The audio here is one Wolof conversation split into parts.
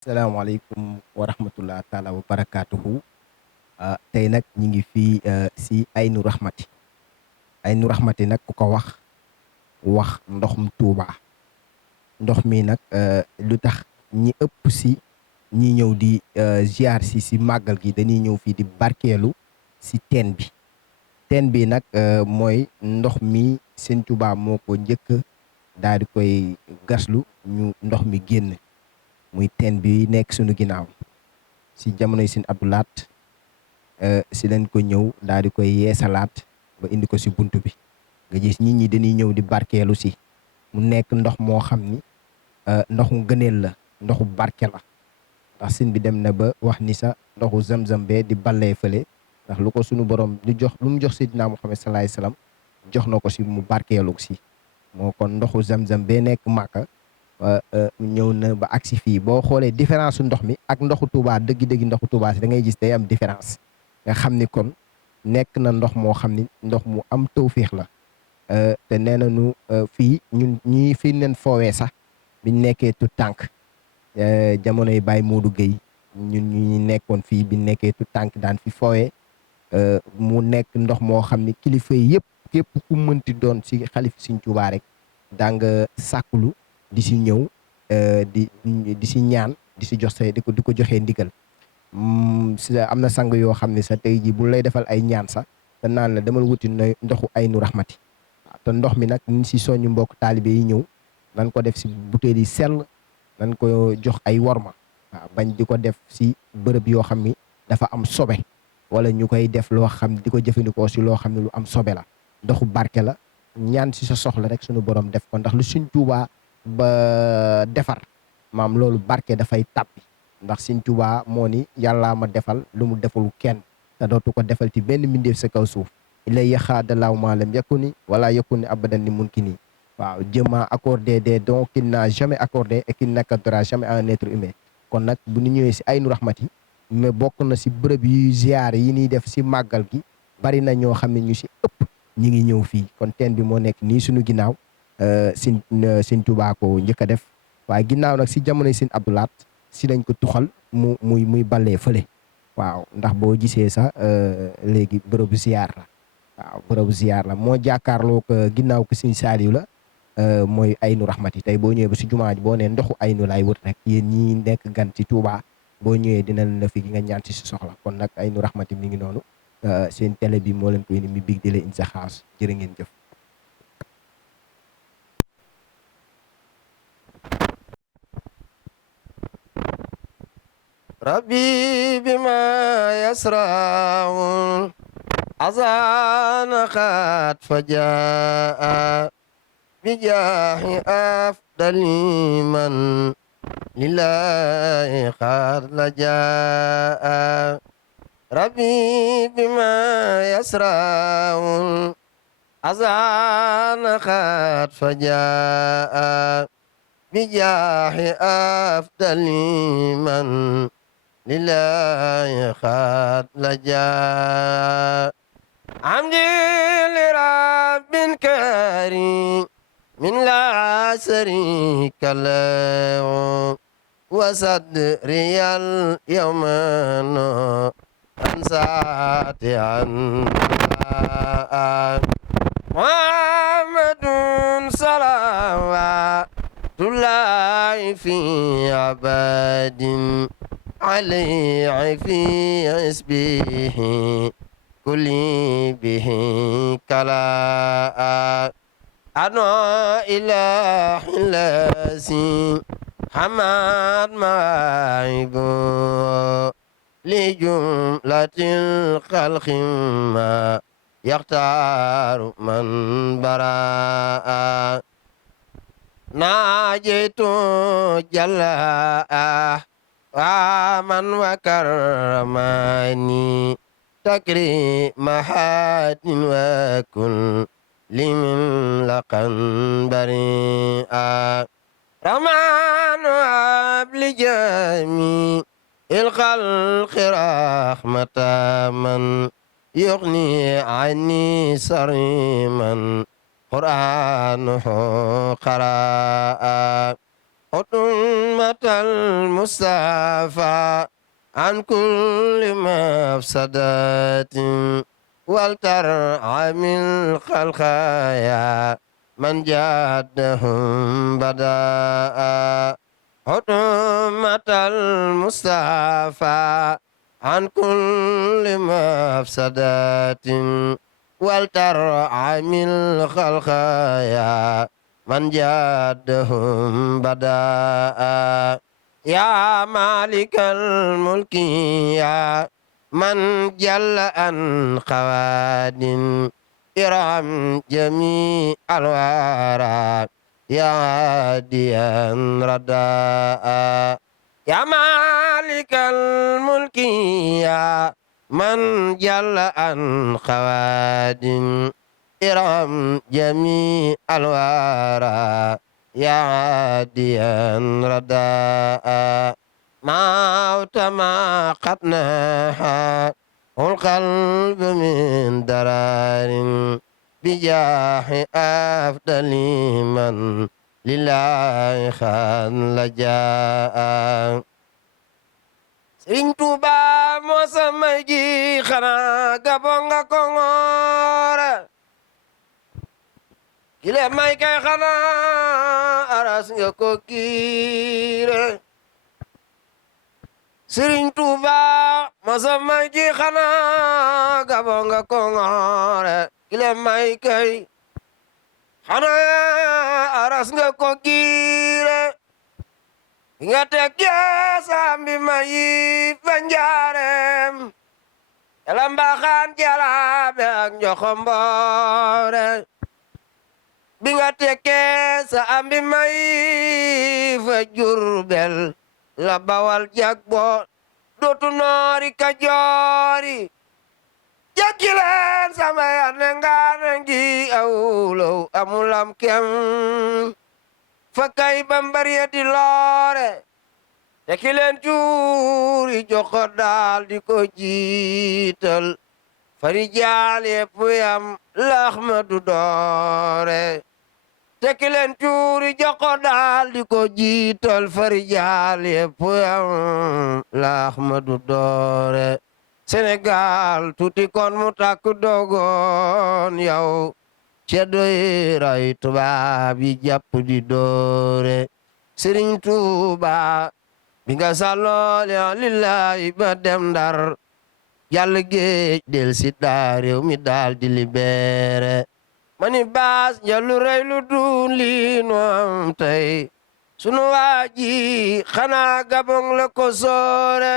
salaamaaleykum wa rahmatullah taala wa barakaatuhu. Tey nag ñi ngi fii si Aynu Rahmati. Aynu Rahmati nag ku ko wax ndoxum Tuuba. Ndox mi nag lu tax ñi ëpp si ñi ñëw di ziar si màggal gi dañuy ñëw fii di barkeelu si teen bi. Teen bi nag mooy ndox mi Sëñ Tuuba moo ko njëkk daal di koy gaslu ñu ndox mi génn. Muy teen bi nekk sunu ginnaaw si jamonoy Sëñ Abdu Laat si leen ko ñëw daal di koy yeesalaat ba indi ko si bunt bi nga gis nit ñi dañuy ñëw di barkeelu si mu nekk ndox moo xam ni ndoxu ngëneel la, ndoxu barke la. Ndax sëñ bi dem na ba wax ni sa ndoxu zam-zam bee di ballee fële ndax lu ko sunu borom lu mu jox Seydina Muhammad salaay salaam jox na ko si mu barkeelu si moo kon ndoxu zam-zam bee nekk Màkka ñëw na ba agsi fii. Boo xoolee différence su ndox mi ak ndoxu Touba dëgg-dëgg ndoxu Touba si da ngay gis day am différence nga xam ni kon nekk na ndox moo xam ni ndox mu am tawféex la. te nee nañu fii ñun ñii fi leen foowee sax biñ nekkee tu tànk jamonoy Baye Modou Gueye ñun ñu nekkoon fii biñ nekkee tu tànk daan fi foowee mu nekk ndox moo xam ni kilifa yi yëpp képp ku mënti doon si xalif Sëñ Tuubaa rek daa nga sàkkulu di si ñëw di si ñaan di si jox say di ko joxee ndigal. Am na sang yoo xam ne sa tey jii bu lay defal ay ñaan sax te naan la demal wuti ndoxu Aynu Rahmati. waaw te ndox mi nag ñu si soññu mbokk taalibe yi ñëw nan ko def si butéel yi sell, nan ko jox ay worma. waaw bañ di ko def si bërëb yoo xam ni dafa am sobe wala ñu koy def loo xam di ko jëfandikoo si loo xam ne lu am sobe la. ndoxu barke la, ñaan si sa soxla rek sunu borom def ko ndax lu Sëñ Tuubaa ba defar maam loolu barke dafay tàbbi. ndax Sëñ Tuubaa moo ni yàllaa ma defal lu mu deful kenn te dootu ko defal ci benn mbindeef sa kaw suuf. ilay yaxaadalaaw maalam yakku ni wala yakku ni abadan ni mun ki nii. waaw Dieu m'a accordé des dons qu'il n'a jamais accordé et qu'il n'accordera jamais à un être humain. kon nag bu ñu ñëwee si Aynu Rahmati mais bokk na si bërëb yu ziar yi ñuy def si màggal gi bari na ñoo xam ne ñu si ëpp ñi ngi ñëw fii. kon teen bi moo nekk nii suñu ginnaaw Sëñ Tuubaa ko njëkk a def waaye ginnaaw nag si jamonoy Sëñ Abdu Laat si lañ ko tuxal muy ballee fële. waaw ndax boo gisee sax léegi bërëbu ziar la. waaw bërëbu ziar la moo jàkkaarloo ko ginnaaw ko Sëñ Saaliw la mooy Aynu Rahmati. tey boo ñëwee ba si jumaa ji boo nee ndoxu aynu laay wut rek yéen ñi nekk gan ci Touba boo ñëwee dinañ la fi nga ñaan si soxla. kon nag Aynu Rahmati mi ngi noonu seen télé bi moo leen koy indi mi big di la in sa xaas jërë ngeen jëf. ربي بما يسرع أذان قد فجاء بجاه أفضل من لله قد لجاء ربي بما يسرع أذان قد فجاء بجاه أفضل من لله قد لجاء حمدي لرب كريم من لا شريك له وصدري اليوم نورا ساطعا محمد صلوات الله في عباد عليه في حسبه كل به كلا أنا إله الذي حمد معيبه لجملة الخلق ما يختار من براء ناجيت جلاء ومن وكرمني تكريم حاد وكل لمن لقن بريئا رحمن أبل جميع الخلق رحمة من يغني عني سريما قرآنه قراء حطمة المصطفى عن كل مفسدات ولترعى من خلقايا من جادهم بداء حطمة المصطفى عن كل مفسدات ولترعى من خلقايا من جادهم بداء يا مالك الملك يا من جل عن خواد إرحم جميع الورى يا هاديا رداء يا مالك الملك يا من جل عن خواد إرحم جميع الورى يا هاديا رداء موت ما قد نحى القلب من درار بجاه أفضل من لله خان لجاء Sëriñ Tuuba moo sama ji xanaa gabon nga kongoora kile may kay xanaa aras nga ko giire Sëriñ Tuuba moo sama ji xanaa gabon nga kongoora kile may kay xanaa aras nga ko giire nga teg sambi mayi fanjarem elambaxaan jalabe ak njoxomboore bi nga tekkee sa ambi mayi fa Jurbel la bawal jagbo dootu noori Kajoori jakkileen sama yane ngaane ngi awlow amulam kem fakay bambariya di loore te ki leen cuuri joko daal di ko jiital fari jaal yépp yam laxmatu doore te ki leen cuuri joko daal di ko jiital fari jaal yépp yam laxmatu doore Sénégal tuuti kon mu takku dogoon yow ceddo yi ray tubaab yi jàpp di doore Sëriñ Tuuba bi nga sàlloole lillahi ba dem Ndar jàll géej del si daa réew mi daal di libéré mani baas njalu rey lu dun li nu am tey sunu waaji xanaa Gabon la ko soore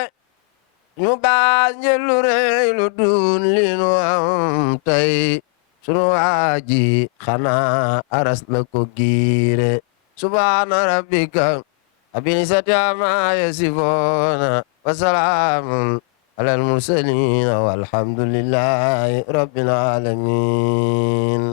ñu baas njalu rey lu dun li nu am tey sunu waaji xanaa aras la ko giire subhaana rabbika rabbil izzati ammaa yasifuuna wa salaamun alal mursaliin walhamdulillahi rabbil aalamiin